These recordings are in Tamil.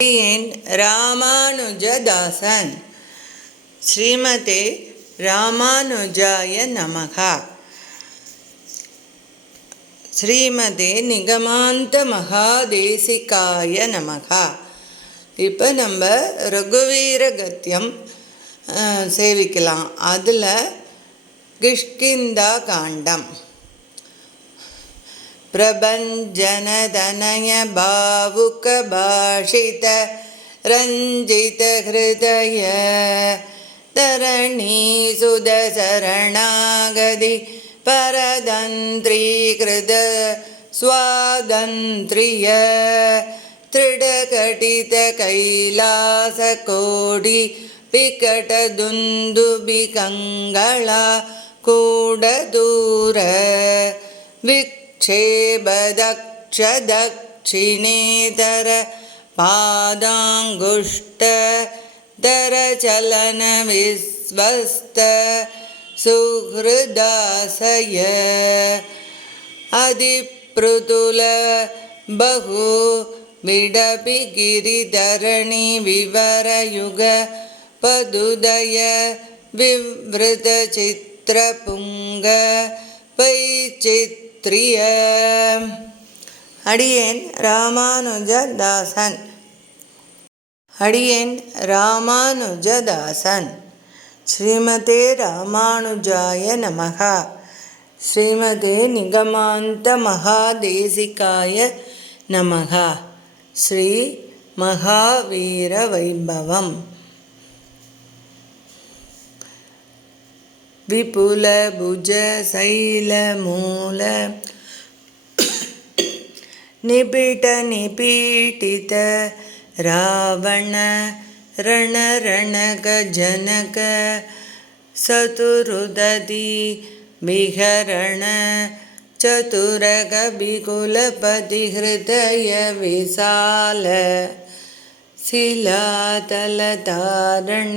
என் ராமானுஜதாசன். ஸ்ரீமதே ராமானுஜாய நமகா. ஸ்ரீமதே நிகமாந்த மகாதேசிகாய நமகா. இப்போ நம்ம ரகுவீர கத்தியம் சேவிக்கலாம். அதில் கிஷ்கிந்தா காண்டம். பிரபஞ்சனதனய பாவுக பாஷித ரஞ்சித ஹிருதய தரணீ சுத சரணாகதி பரதந்திரீகிருத ஸ்வாதந்திரிய திருடகடித கைலாச கோடி விகட துந்துபி கங்களா கூடதூர क्षेबदक्षदक्षिणेतर पादाङ्गुष्ट दरचलन विस्वस्त सुहृदासय अधिपृतुल बहु विडपि गिरिधरणि विवरयुग पदुदय विवृत चित्रपुङ्ग வைச்சித்ரிய. அடியேன் ராமானுஜதாசன். அடியேன் ராமானுஜதாசன். ஸ்ரீமதே ராமானுஜாய நமகா. ஸ்ரீமதே நிகமாந்த மகாதேசிகாய நமகா. ஸ்ரீ மகாவீர வைபவம். விபுல புஜ சைல மூல நிபிட நிபீட்டித ராவண ரண ரணக ஜனக சதுருததி விஹரண சதுரக விகுலபதி ஹிருதய விசால சிலாதல தாரண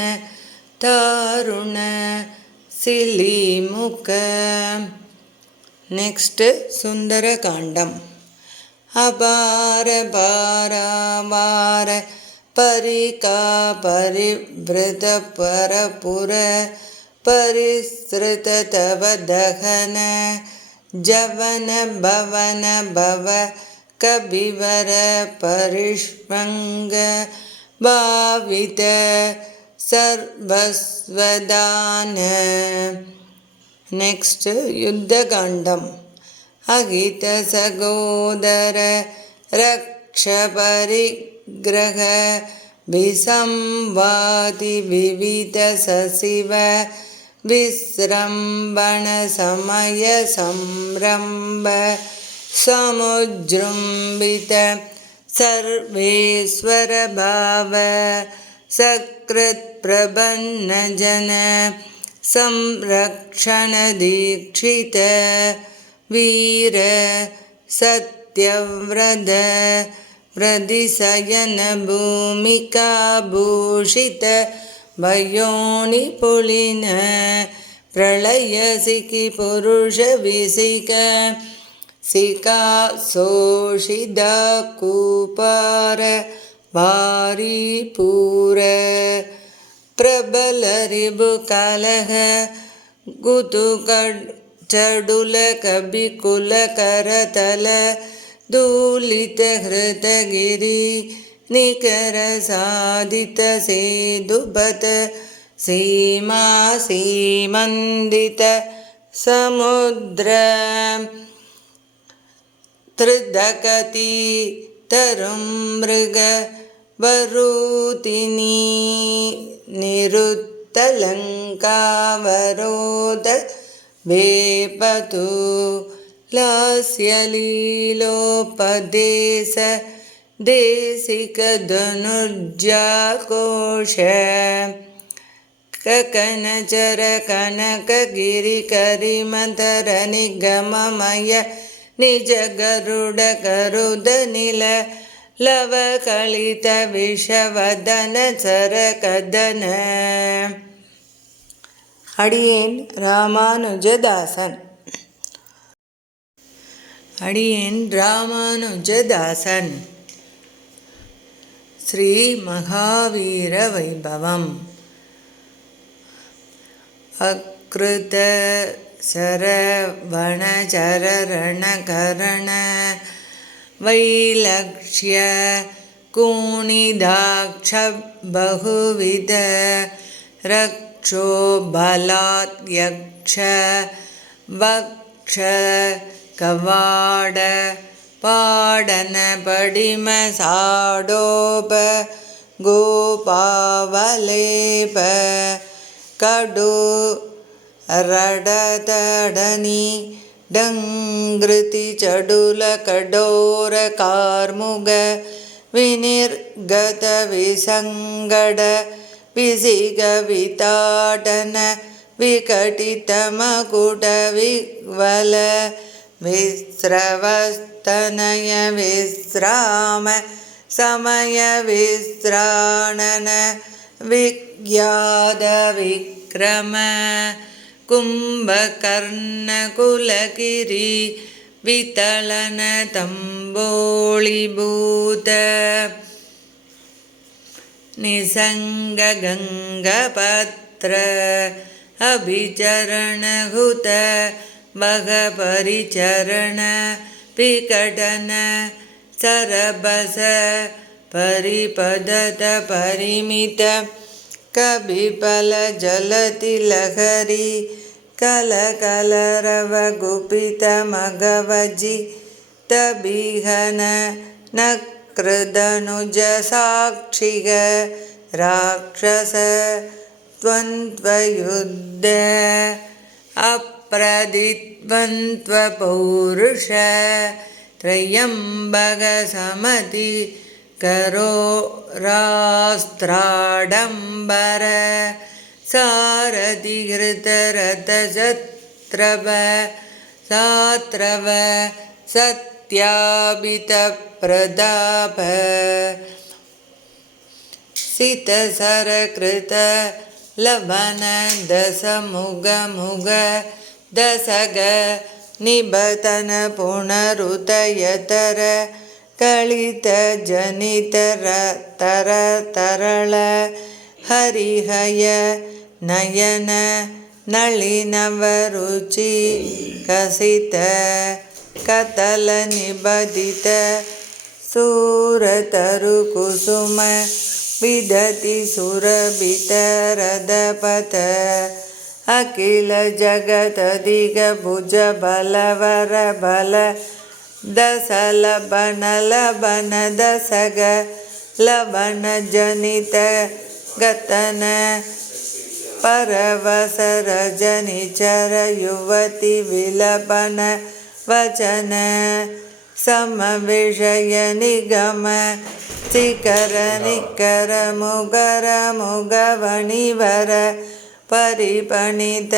தாருண சிலிமுக. நெக்ஸ்ட் சுந்தர காண்டம். அபார பாராவார பரிகா பரிவ்ருத பரபுர பரிஸ்ருத தவ தகன ஜவன பவன பவ கபிவர பரிஷ்மங்க பாவித சர்வஸ்வதான. நெக்ஸ்ட் யுத்த காண்டம். அகித சகோதர ரக்ஷ பரிகிரக விசம்வாதி விவித சசிவ விஸ்ரம்பண சமய சம்ரம்ப சமுஜ்ரும்பித சர்வேஸ்வர பாவ சக்ரத் பிரபன்ன ஜன சம்ரக்ஷண தீக்ஷித வீர சத்யவ்ரத பிரதிசயன பூமிகா பூஷித வயோனி புலின பிரளய சிகி புருஷ விசிக சிகா சோஷித கூபார பாரி பூர பிரபல ரிபு கலக குதுகட் சடுல கபிகுல கரதல தூலித ஹிருதகிரி நிகர சாதித சேதுபத சீமா சீமந்தித சமுத்ர த்ரிதகதி தரும் மிருக வரூதினி நிருத்தலங்காவரோத வேபது லாஸ்யலீலோபதேச தேசிக தனுஜாகோஷ ககனச்சர கனககிரி கரிமதர நிகமமய நிஜ கருட கருத நில லவ கலித விஷவதன சரகதன. அடியேன் ராமானுஜதாசன். அடியேன் ராமானுஜதாசன். ஸ்ரீ மகாவீர வைபவம். அக்ருத சரவண சரரண கரண வைலக்ஷ்ய கூணிதாக்ஷ பகுவித ரக்ஷோ பலாத் யக்ஷ வக்ஷ கவாட பாடன படிம சாடோப கோபாவலேப கடு ரடதடனி டங்கிருதி சடுல கடோர கார்முக விநிர்கத விசங்கட விசிக விதாடன விகடித மகுட விவல விஸ்ரவஸ்தனய விஸ்ராம சமய விஸ்ராணன விக்யாத விக்ரம கும்பகர்ண குலகிரி விதளன தம்போளிபூத நிசங்க கங்கபத்ர அபிச்சரணகுத பகபரிச்சரண விகடன சரபச பரிபதத பரிமித கபிபல ஜலதி லஹரி கலகலரவ குபித மகவஜி தபிஹன நக்ருதனுஜ சாட்சிக ராட்சச த்வந்த்வயுத்த அப்ரதித்வந்த்வ பௌருஷ த்ரயம்பக சமதி கரோராஸ்த்ராடம்பர சாரதி ஹிருதரதசத்ரவ சாத்ரவ சத்யாபித பிரதாப சிதசரகிருத லவன தசமுக முக தசக நிபதன புனருதயதர கலித ஜனிதர தர தரள ஹரிஹய நயன நளினவருச்சி கசித கதல நிபதித சூரதரு குசும விததி சுரபித ரதபத அகில ஜகததிக புஜ பலவர பல தசலபன லபன தசக லபன ஜனித கதன பரவச ரஜனிச்சர யுவதி விலபன வச்சன சமவிஷய நிகம சிகர நிக்கர முகர முகவணிவர பரிபணித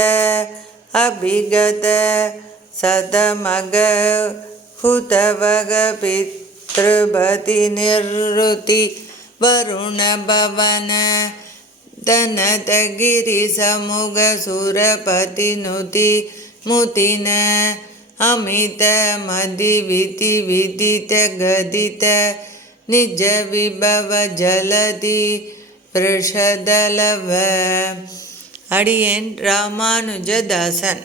அபிகத சதமக ஹுதவக பித்ருபதி நிருதி வருண பவன தனதகிரி சமுக சுரபதி நுதி முதின அமித மதி விதி விதித கதித நிஜ விபவ ஜலதி பிரஷதலவ. அடியேன் ராமானுஜதாசன்.